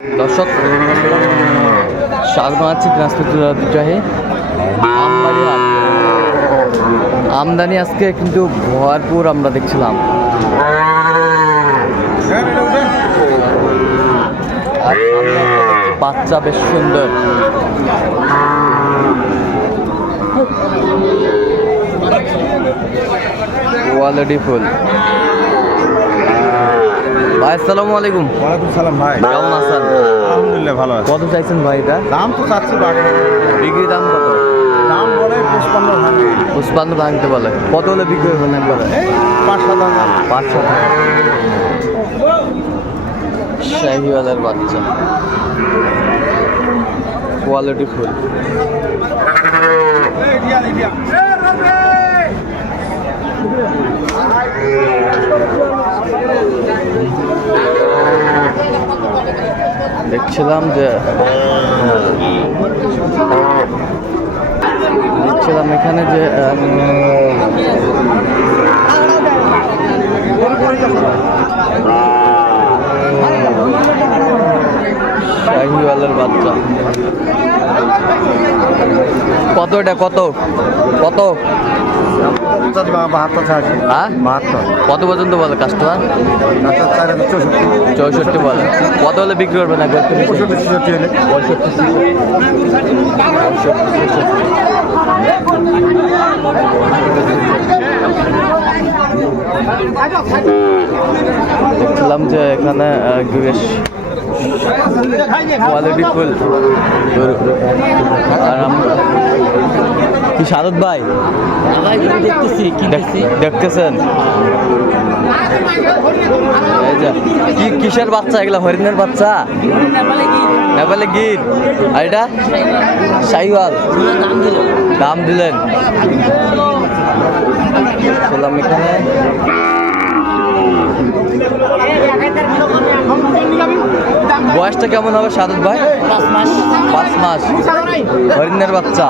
দর্শক, স্বাগত আছি দিনাজপুর আমদানি আজকে কিন্তু ভরপুর আমরা দেখছিলাম। বাচ্চা বেশ সুন্দর। Quality full. ভাই আসসালামু আলাইকুম। ওয়ালাইকুম সালাম ভাই। কেমন আছেন? আলহামদুলিল্লাহ ভালো আছে। কত চাইছেন ভাই এটা? দাম তো চাচ্ছি বাকি বিক্রি দাম কত? দাম বলে পুষ্পান্ন ভাঙে। পুষ্পান্ন ভাঙতে বলে। কত হলে বিক্রি করবেন একবারে? এই পাঁচ সাত পাঁচশো টাকা শাহিওয়ালের বাচ্চা। Quality full. দেখছিলাম যে দেখছিলাম এখানে যে শাহিওয়ালের বাচ্চা। কত এটা? কত? কত? হ্যাঁ? কত পর্যন্ত বলে কাস্টমার চৌষট্টি। বলে। কত হলে বিক্রি করবেন একবার একটু বেশি? পঁয়ষট্টি ছেষট্টি হলে। দেখছিলাম যে এখানে বেশ কোয়ালিটি ফুল। আর আমরা কি শারদ ভাই? দেখতেছি দেখতেছেন? এই যে কি কিসের বাচ্চা? এগুলা হরিণের বাচ্চা? নেপালে গির। আর এটা? শাহিওয়াল দাম দিলেন। এখানে। বয়সটা কেমন হবে সাদত ভাই? পাঁচ মাস। পাঁচ মাস। হরিণের বাচ্চা।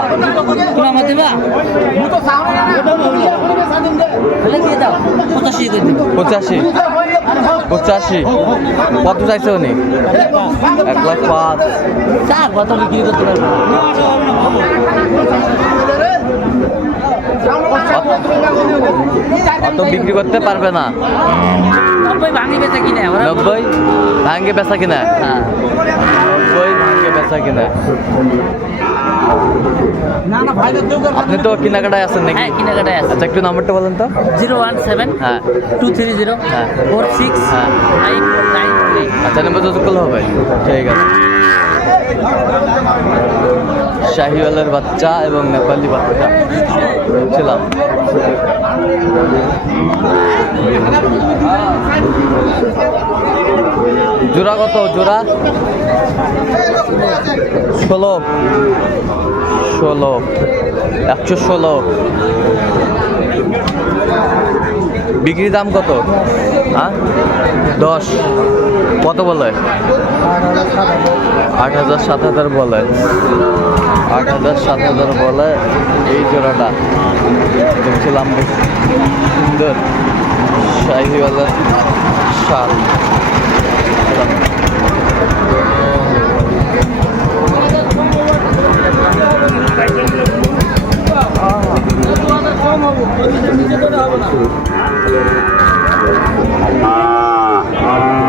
পঁচাশি পঁচাশি। পঁচাশি। কত চাইছে উনি? এক লাখ পাঁচ। কত বিক্রি করতে অত বিক্রি করতে পারবে না। নব্বই ভাঙি বেচা কিনে নব্বই ভাঙ্গে বেচা কিনা? হ্যাঁ। নব্বই ভাঙ্গে বেচা কিনা। না না আপনি তো কেনাকাটায় আছেন নাকি? হ্যাঁ কেনাকাটায় আছে। আচ্ছা একটু নাম্বারটা বলেন তো। জিরো ওয়ান সেভেন হ্যাঁ। টু থ্রি জিরো হ্যাঁ। ফোর সিক্স হ্যাঁ। Nine nine three. আচ্ছা নাম্বার যোগাযোগ করলে হবে। ঠিক আছে। শাহিওয়ালের বাচ্চা এবং নেপালি বাচ্চা। ছিলাম। জোড়া কত? জোড়া? ষোলো। ষোলো একশো ষোলো বিক্রি দাম কত? হ্যাঁ দশ। কত বলে? আট হাজার সাত হাজার বলে। আট হাজার সাত হাজার বলে এই জোড়াটা। দেখছিলাম সুন্দর। শাহিওয়ালার শাল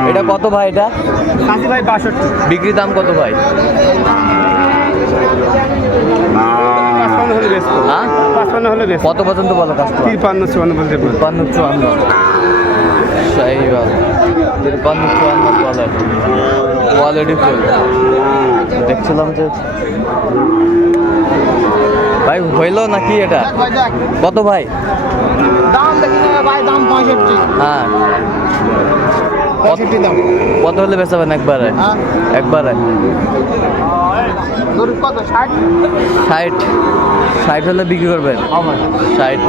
এটা কত ভাই এটা? ভাই বাষট্টি। বিক্রি দাম কত ভাই? হ্যাঁ? কত পর্যন্ত বলো তিরপান্ন চুয়ান্ন বলতে পারি তিপ্পান্ন চুয়ান্ন। শাহিওয়াল তিপ্পান্ন চুয়ান্ন বলে কোয়ালিটি ফুল দেখছিলাম যে ভাই হইল নাকি এটা? কত ভাই? দাম দেখি ভাই দাম পঁয়ষট্টি। হ্যাঁ। কত হলে বেচাবেন একবারে? হ্যাঁ। একবারে? ষাট? ষাট। ষাট হলে বিক্রি করবেন? ষাট।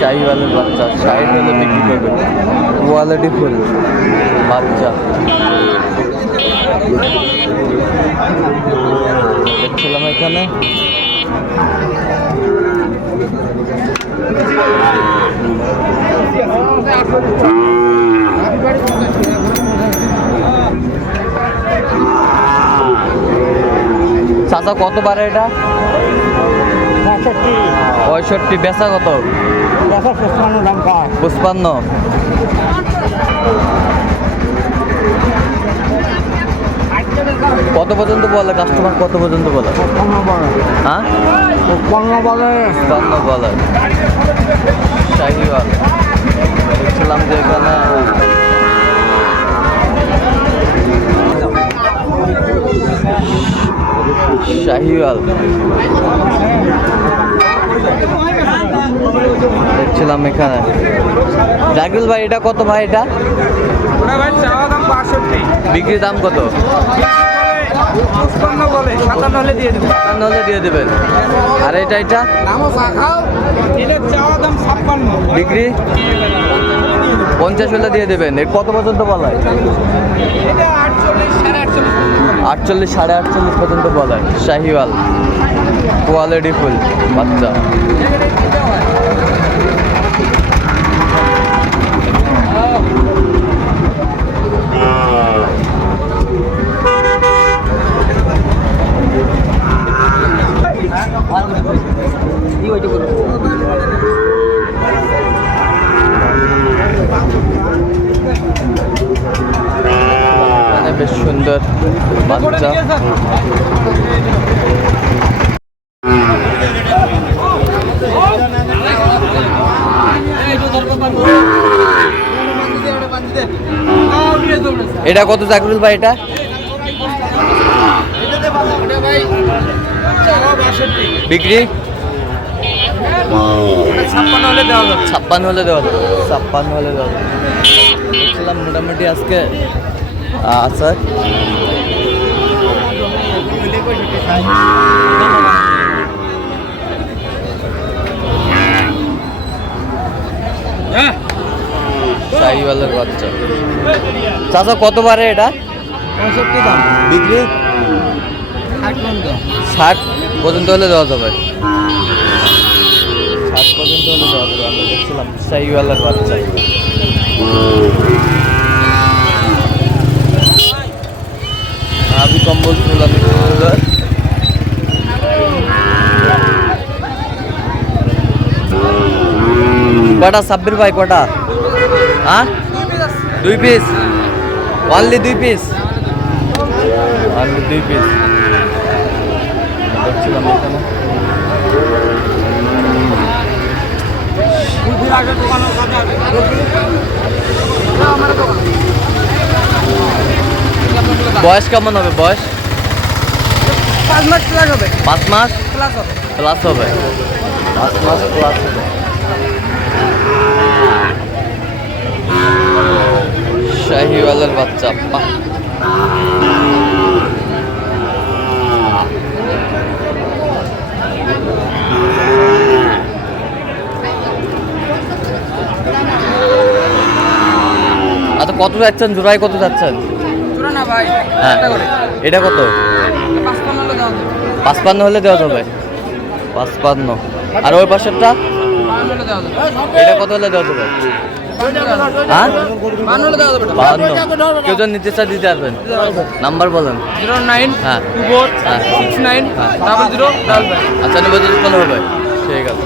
শাহিওয়ালের বাচ্চা ষাট হলে বিক্রি করবেন। Quality full. বাচ্চা। দেখছিলাম এখানে। চাচা কত বারে এটা? পঁয়ষট্টি। বেচা কত? পঁচপান্ন। কত পর্যন্ত বলে? কাস্টমার কত পর্যন্ত বলে? হ্যাঁ? পণ্য বলে। শাহিওয়াল দেখছিলাম যে এখানে শাহিওয়াল দেখছিলাম এখানে। জাকির ভাই এটা কত ভাই এটা? বিক্রি দাম কত? পঁচপান্ন বলে সাতান্ন হলে দিয়ে দেবো সাতান্ন হলে দিয়ে দেবেন। আর এটা এটা? চাওয়া দাম ছাপ্পান্ন। পঞ্চাশ হলে দিয়ে দেবেন। এর কত পর্যন্ত বলা হয়? আটচল্লিশ সাড়ে আটচল্লিশ পর্যন্ত বলা হয়। শাহিওয়াল। কোয়ালিটি ফুল বাচ্চা। এখানে বেশ সুন্দর বাচ্চা। এটা কত জাকরুল ভাই এটা? বিক্রি? ছাপ্পান্ন হলে দেওয়া যাবে। ছাপ্পান্ন হলে দেওয়া যাবে। ছাপ্পান্ন হলে দেওয়া যাবে। দেখছিলাম মোটামুটি আজকে আহ, আছে শাহিওয়ালের বাচ্চা। চাচা কত বারে এটা? পঁয়ষট্টি দাম। বিক্রি? ষাট পর্যন্ত হলে দেওয়া যাবে। ষাট পর্যন্ত হলে দেওয়া যাবে আমরা দেখছিলাম শাহিওয়ালের বাচ্চা। আবি কম্বল সুন্দর কটা, সাব্বির ভাই, কটা? হ্যাঁ? দুই পিস অনলি দুই পিস অনলি দুই পিস দেখছিলাম এখানে। বয়স কেমন হবে বয়স? পাঁচ মাস প্লাস হবে। পাঁচ মাস? প্লাস হবে। ক্লাস হবে। পাঁচ মাস ক্লাস হবে। শাহিওয়ালার বাচ্চা কত যাচ্ছেন? জোড়ায় কত যাচ্ছেন? হ্যাঁ। এটা কত? পাঁচপান্ন হলে দেওয়া যাবে। পাঁচপান্ন আর ওই পাশেরটা? এটা কত হলে দেওয়া যাবে? হ্যাঁ? বাহান্ন কেউ নিতে দিতে পারবেন। নাম্বার বলেন। জিরো নাইন হ্যাঁ। টু ফোর হ্যাঁ। Six nine. Double zero double আচ্ছা নিবেদন হবে। ঠিক আছে।